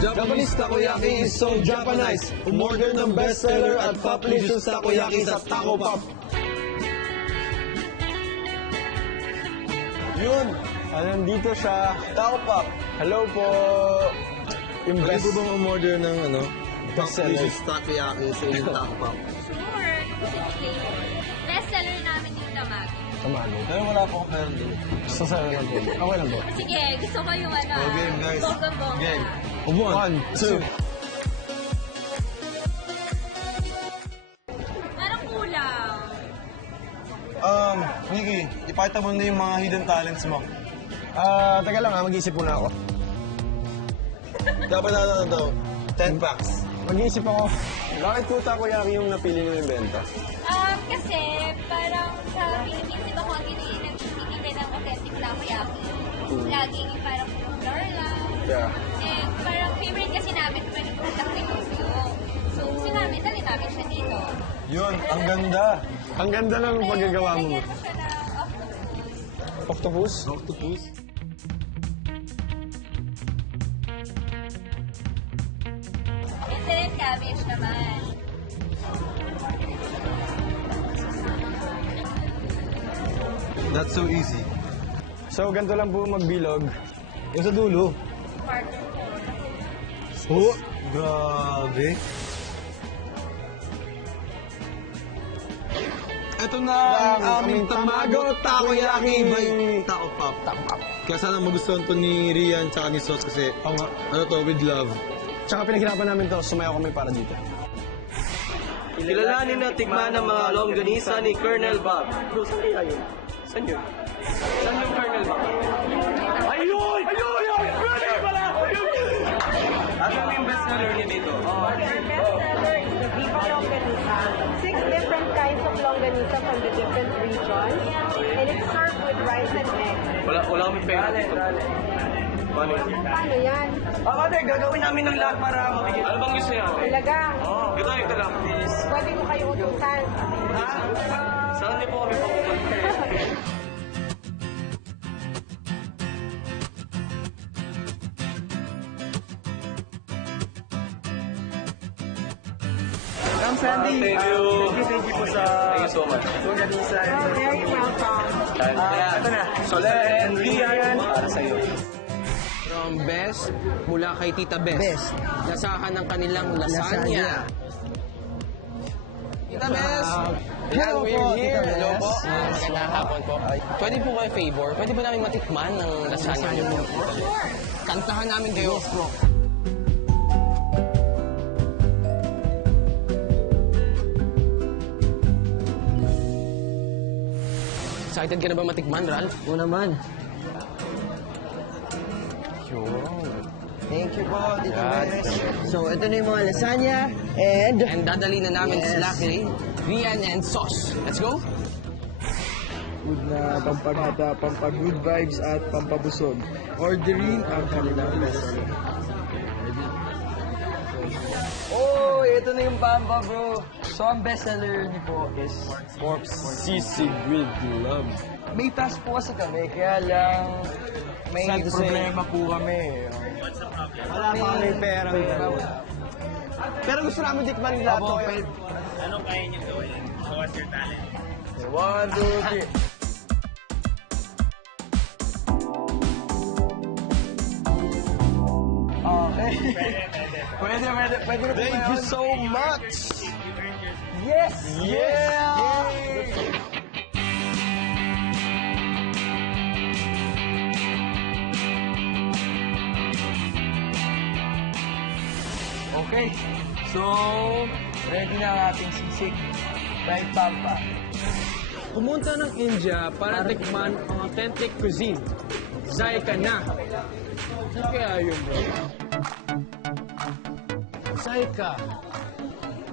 Japanese takoyaki is so Japanized. Umorder ng bestseller at top-licious takoyaki sa Taco Pop. Yun! Nandito siya. Taco Pop. Hello po. Yung Pwede best. po bang umorder ng Bestseller. top-licious takoyaki sa inyong Taco Pop? Sure. Bestseller namin yung Tamago. Tamago. Pero wala po akong pera doon. Gusto sa'yo lang po. Okay lang po. Sige, gusto ko yung ano. Oh, game, guys. Bongga-bongga. Game. 1, 2. Parang kulang. Nikki, ipakita mo na yung mga hidden talents mo. Teka lang mag-iisip muna ako. Dapat na daw, 10 packs. Mag-iisip ako. Bakit po takoyaki yung napili nyo ibenta? Kasi parang sa Philippines, iba ko ang nagtitinda ng authentic takoyaki. Laging yung parang flour lang. Yeah. And parang favorite kasi namin kung ano product ni Tokyo. So gusto namin, dali namin siya dito. Yun, ang ganda. Ang ganda ng paggagawa mo. Lagyan mo siya ng octopus. Octopus? Octopus. And then cabbage naman. That's so easy. So, ganito lang po magbilog. Yung sa dulo. Partner ko. Oh, grabe. Ito na ang aming Tamago Takoyaki by Taco Pop. Kaya sana magustuhan to ni Rian tsaka ni Sos kasi Oo nga. ano to, with love. Tsaka pinaghirapan namin to, sumayaw kami para dito. Kilalanin na tikman ng mga longganisa ni Colonel Bob. Bro, saan kaya yun? Saan yun? Saan yung Colonel Bob? Ayun! Ayun! Pwede pala! Ano yung bestseller niya dito? Our bestseller is the Viva Longanisa. 6 different kinds of longanisa from the different regions. And it's served with rice and egg. Wala kami pera dito. Paano yun? Paano yan? Ate, gagawin namin ng lahat para makikita. Ano bang gusto niya? Talaga. Ito lang, please. Pwede ko kayo utusan. Ha? Saan niyo po kami papupunta? Ma'am Sandy, Thank you po sa... Thank you so much. Longganisa. You're very welcome. Ito na. Solen, Rian, para sa'yo. From Best, mula kay Tita Best. Lasahan ng kanilang lasagna. Tita Best! Hello po, Tita Hello Best. po. Magandang hapon po. Pwede po kayo favor? Pwede po namin matikman ng lasagna niyo po. Kantahan namin kayo. Yes po. Excited ka na ba matikman, Ralph? Oo naman. Thank you po, Tita Best. So, ito na yung mga lasagna and... And dadali na namin Yes. sila kay Rian and Sauce. Let's go! Food na pampagata, pampag-good vibes at pampabusog. Orderin ang kanilang bestseller. Oh, ito na yung Bamba, bro. So, ang bestseller niyo po is Pork sisig with love. may task po kasi kami, kaya lang may Sad to say. problema po kami. Wala pa kami pera. Pero gusto namin tikman lahat. Opo, Anong kaya niyo gawin? What's your talent? 1, 2, 3. Okay. Pwede na Thank you so much! Yes! Yeah! Okay. So, ready na ang ating sisig. By Pampa. Pumunta ng India para tikman ang authentic cuisine. Zaika na! Saan kaya yun, bro? Zaika!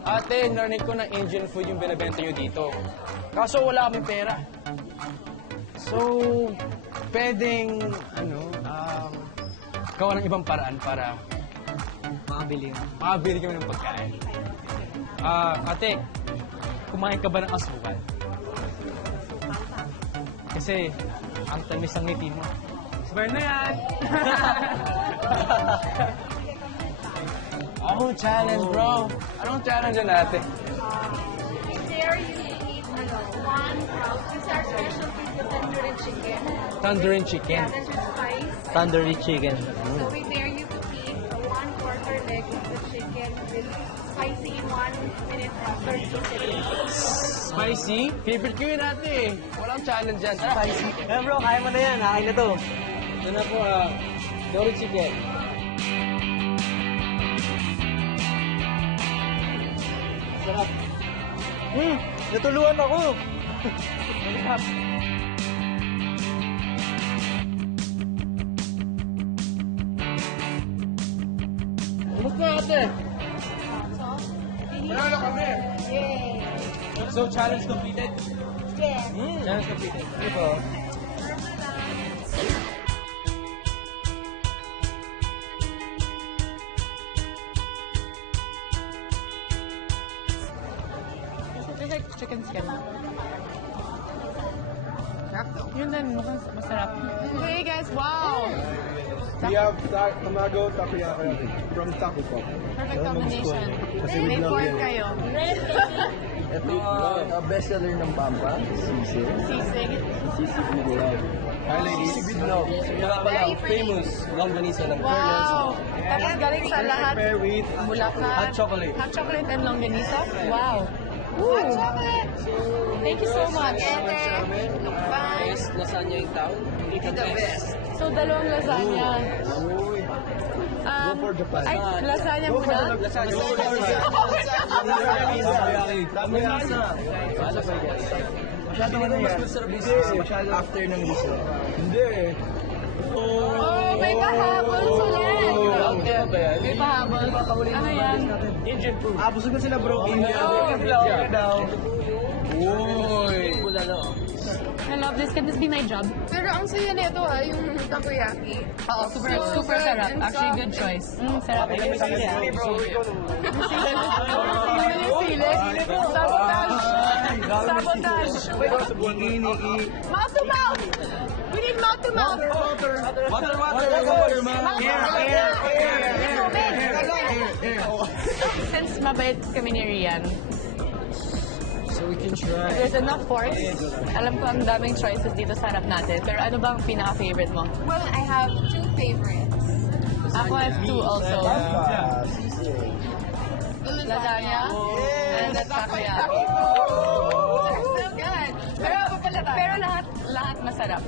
Ate, narinig ko na Indian food yung binibenta nyo dito. Kaso wala kaming pera. So, pwedeng, gawa ng ibang paraan para makabili kami ng pagkain. Ate, kumain ka ba ng asukal? Kasi, ang tamis ang ngiti mo. Burn na yan! Oh, challenge, bro. Anong challenge natin? There you eat one round. This is our specialty, the tandoori chicken. Tandoori chicken. Yeah, there's just spice. Tandoori chicken. So we dare you to eat the 1/4 leg of the chicken with spicy in 1 minute and 30 seconds. Spicy? Favorite ko yun ate eh. Walang challenge yan. Spicy. Eh bro, kaya mo na yan. Nakain na to. Ito na po, Dory chicken. Sarap. Natuluan ako. Sarap. Kumusta ate? Panalo kami. Yay! So, challenge completed? Yes. Challenge completed. Ito po. It's like chicken skin. Yun din, mukhang masarap. Hey guys, wow! We have tamago takoyaki from Taco Pop. Perfect combination. May pork kayo. Ito ang bestseller ng Pampa, sisig. Sisig. Sisig with love. Hi ladies. Sisig with love. Saka pala, famous longganisa ng Wow! Tapos galing sa lahat. Prepare with Bulacan. Hot chocolate. Hot chocolate and longganisa. Wow. Hot chocolate! Thank you so much. Best lasagna in town. Hindi ka best. So, dalawang lasagna. Go for Japan. Ay, lasagna muna? Lasagna. Takoyaki. Masyado na yan. Masyado after ng lisa. Hindi. Oh, may pahabol sila. May pahabol. Ano yan? Indian food. Busog na sila bro. India. Uy! Wala na. I love this. Can this be my job? Pero ang saya nito yung takoyaki. Oo, super sarap. Actually, good choice. Sarap. Hindi bro. Sili. Sabotage. Sabotage. Mouth to mouth. We need mouth to mouth. Water! Since mabait kami ni Rian, So we can try. there's enough force. Alam ko ang daming choices dito sa harap natin. Pero ano bang pinaka-favorite mo? Well, I have two favorites. Ako have two also. Sisig. Lasagna and the takoyaki. So good. Pero lahat masarap.